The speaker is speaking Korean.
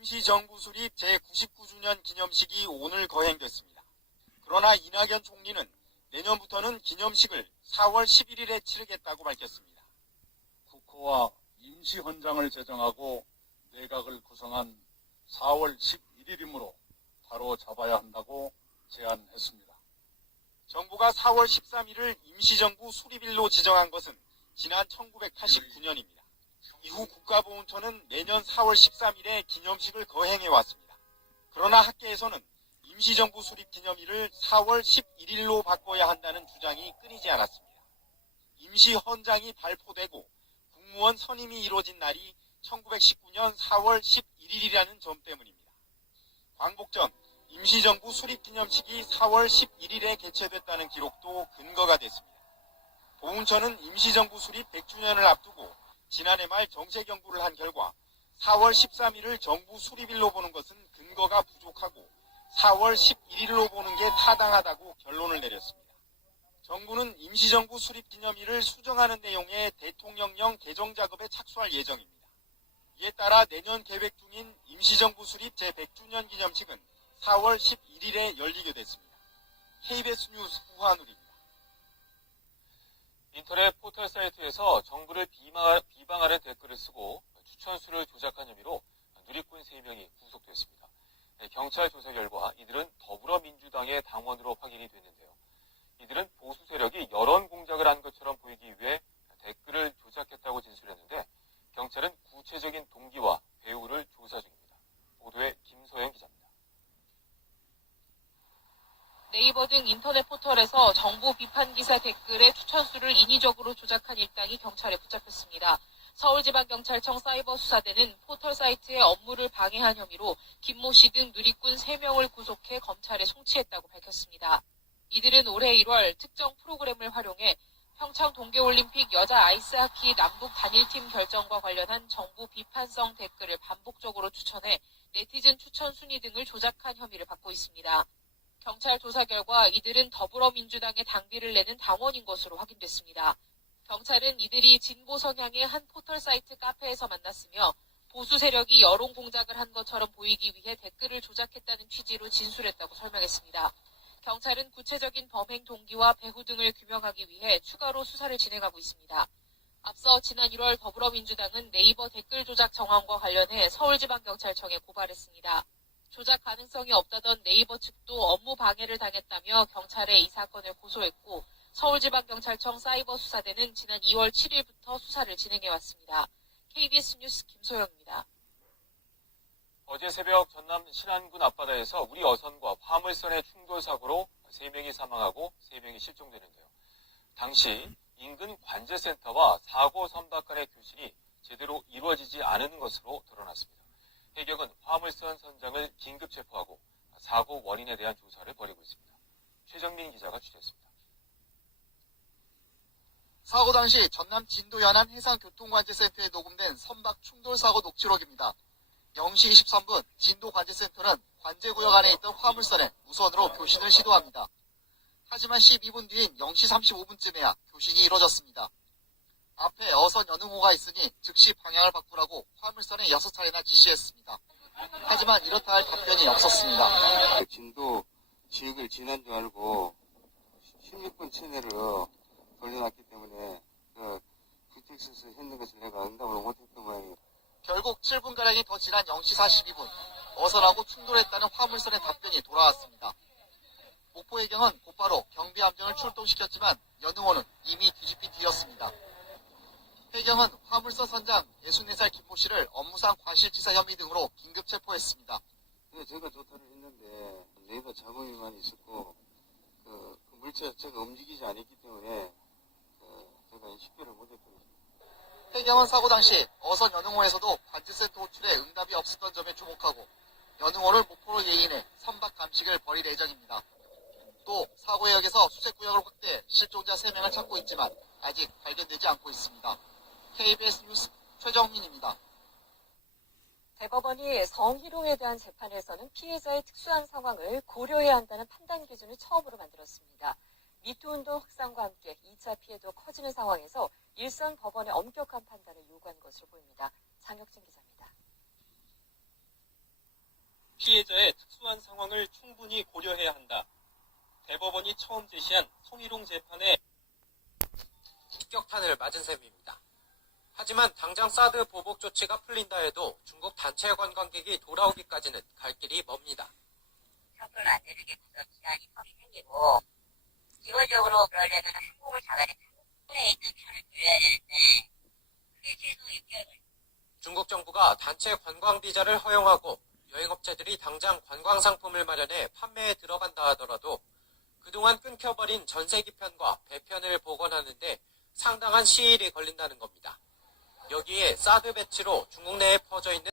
임시정부 수립 제99주년 기념식이 오늘 거행됐습니다. 그러나 이낙연 총리는 내년부터는 기념식을 4월 11일에 치르겠다고 밝혔습니다. 국호와 임시헌장을 제정하고 내각을 구성한 4월 11일이므로 바로 잡아야 한다고 제안했습니다. 정부가 4월 13일을 임시정부 수립일로 지정한 것은 지난 1989년입니다. 이후 국가보훈처는 매년 4월 13일에 기념식을 거행해왔습니다. 그러나 학계에서는 임시정부 수립 기념일을 4월 11일로 바꿔야 한다는 주장이 끊이지 않았습니다. 임시헌장이 발표되고 국무원 선임이 이루어진 날이 1919년 4월 11일이라는 점 때문입니다. 광복 전 임시정부 수립 기념식이 4월 11일에 개최됐다는 기록도 근거가 됐습니다. 보훈처는 임시정부 수립 100주년을 앞두고 지난해 말 정책연구를 한 결과 4월 13일을 정부 수립일로 보는 것은 근거가 부족하고 4월 11일로 보는 게 타당하다고 결론을 내렸습니다. 정부는 임시정부 수립 기념일을 수정하는 내용의 대통령령 개정 작업에 착수할 예정입니다. 이에 따라 내년 계획 중인 임시정부 수립 제100주년 기념식은 4월 11일에 열리게 됐습니다. KBS 뉴스 우한울입니다. 인터넷 포털 사이트에서 정부를 비방하는 댓글을 쓰고 추천수를 조작한 혐의로 누리꾼 3명이 구속됐습니다. 경찰 조사 결과 이들은 더불어민주당의 당원으로 확인이 됐는데요. 이들은 보수 세력이 여론 공작을 한 것처럼 보이기 위해 댓글을 조작했다고 진술했는데 경찰은 구체적인 동기와 배후를 조사 중입니다. 보도에 김소영 기자입니다. 네이버 등 인터넷 포털에서 정부 비판 기사 댓글의 추천수를 인위적으로 조작한 일당이 경찰에 붙잡혔습니다. 서울지방경찰청 사이버수사대는 포털 사이트의 업무를 방해한 혐의로 김모 씨 등 누리꾼 3명을 구속해 검찰에 송치했다고 밝혔습니다. 이들은 올해 1월 특정 프로그램을 활용해 평창 동계올림픽 여자 아이스하키 남북 단일팀 결정과 관련한 정부 비판성 댓글을 반복적으로 추천해 네티즌 추천 순위 등을 조작한 혐의를 받고 있습니다. 경찰 조사 결과 이들은 더불어민주당에 당비를 내는 당원인 것으로 확인됐습니다. 경찰은 이들이 진보 성향의 한 포털 사이트 카페에서 만났으며 보수 세력이 여론 공작을 한 것처럼 보이기 위해 댓글을 조작했다는 취지로 진술했다고 설명했습니다. 경찰은 구체적인 범행 동기와 배후 등을 규명하기 위해 추가로 수사를 진행하고 있습니다. 앞서 지난 1월 더불어민주당은 네이버 댓글 조작 정황과 관련해 서울지방경찰청에 고발했습니다. 조작 가능성이 없다던 네이버 측도 업무 방해를 당했다며 경찰에 이 사건을 고소했고 서울지방경찰청 사이버수사대는 지난 2월 7일부터 수사를 진행해왔습니다. KBS 뉴스 김소영입니다. 어제 새벽 전남 신안군 앞바다에서 우리 어선과 화물선의 충돌 사고로 3명이 사망하고 3명이 실종되는데요. 당시 인근 관제센터와 사고 선박 간의 교신이 제대로 이루어지지 않은 것으로 드러났습니다. 해경은 화물선 선장을 긴급 체포하고 사고 원인에 대한 조사를 벌이고 있습니다. 최정민 기자가 취재했습니다. 사고 당시 전남 진도 연안 해상교통관제센터에 녹음된 선박 충돌 사고 녹취록입니다. 0시 23분 진도 관제센터는 관제구역 안에 있던 화물선에 무선으로 교신을 시도합니다. 하지만 12분 뒤인 0시 35분쯤에야 교신이 이루어졌습니다. 앞에 어선 연응호가 있으니 즉시 방향을 바꾸라고 화물선에 6차례나 지시했습니다. 하지만 이렇다 할 답변이 없었습니다. 진도 지역을 지난 줄 알고 16분 체내를 돌려놨기 때문에 VTX에서 했는 것을 내가 응답을 못했던 모양이에요. 결국 7분가량이 더 지난 0시 42분 어선하고 충돌했다는 화물선의 답변이 돌아왔습니다. 목포해경은 곧바로 경비함정을 출동시켰지만 연응호는 이미 뒤집힌 뒤였습니다. 해경은 화물선 선장 64살 김모 씨를 업무상 과실치사 혐의 등으로 긴급 체포했습니다. 제가 조사를 했는데 네이버 작업이만 있었고 그 물체 자체가 움직이지 않았기 때문에 제가 식별을 못했거든요. 해경은 사고 당시 어선 연응호에서도 관제센터 호출에 응답이 없었던 점에 주목하고 연응호를 목포로 예인해 선박 감식을 벌일 예정입니다. 또 사고 해역에서 수색구역을 확대해 실종자 3명을 찾고 있지만 아직 발견되지 않고 있습니다. KBS 뉴스 최정민입니다. 대법원이 성희롱에 대한 재판에서는 피해자의 특수한 상황을 고려해야 한다는 판단 기준을 처음으로 만들었습니다. 미투운동 확산과 함께 2차 피해도 커지는 상황에서 일선 법원의 엄격한 판단을 요구한 것으로 보입니다. 장혁진 기자입니다. 피해자의 특수한 상황을 충분히 고려해야 한다. 대법원이 처음 제시한 성희롱 재판에 직격탄을 맞은 셈입니다. 하지만 당장 사드 보복 조치가 풀린다 해도 중국 단체 관광객이 돌아오기까지는 갈 길이 멉니다. 척을 만드는 게 우선 기간이 턱이 생기고, 기본적으로 그러려면 항공을 잡아야 돼. 항공에 있는 편을 줄여야 되는데, 그게 최소 6개월. 중국 정부가 단체 관광 비자를 허용하고 여행업체들이 당장 관광 상품을 마련해 판매에 들어간다 하더라도 그동안 끊겨버린 전세기편과 배편을 복원하는데 상당한 시일이 걸린다는 겁니다. 여기에 사드 배치로 중국 내에 퍼져 있는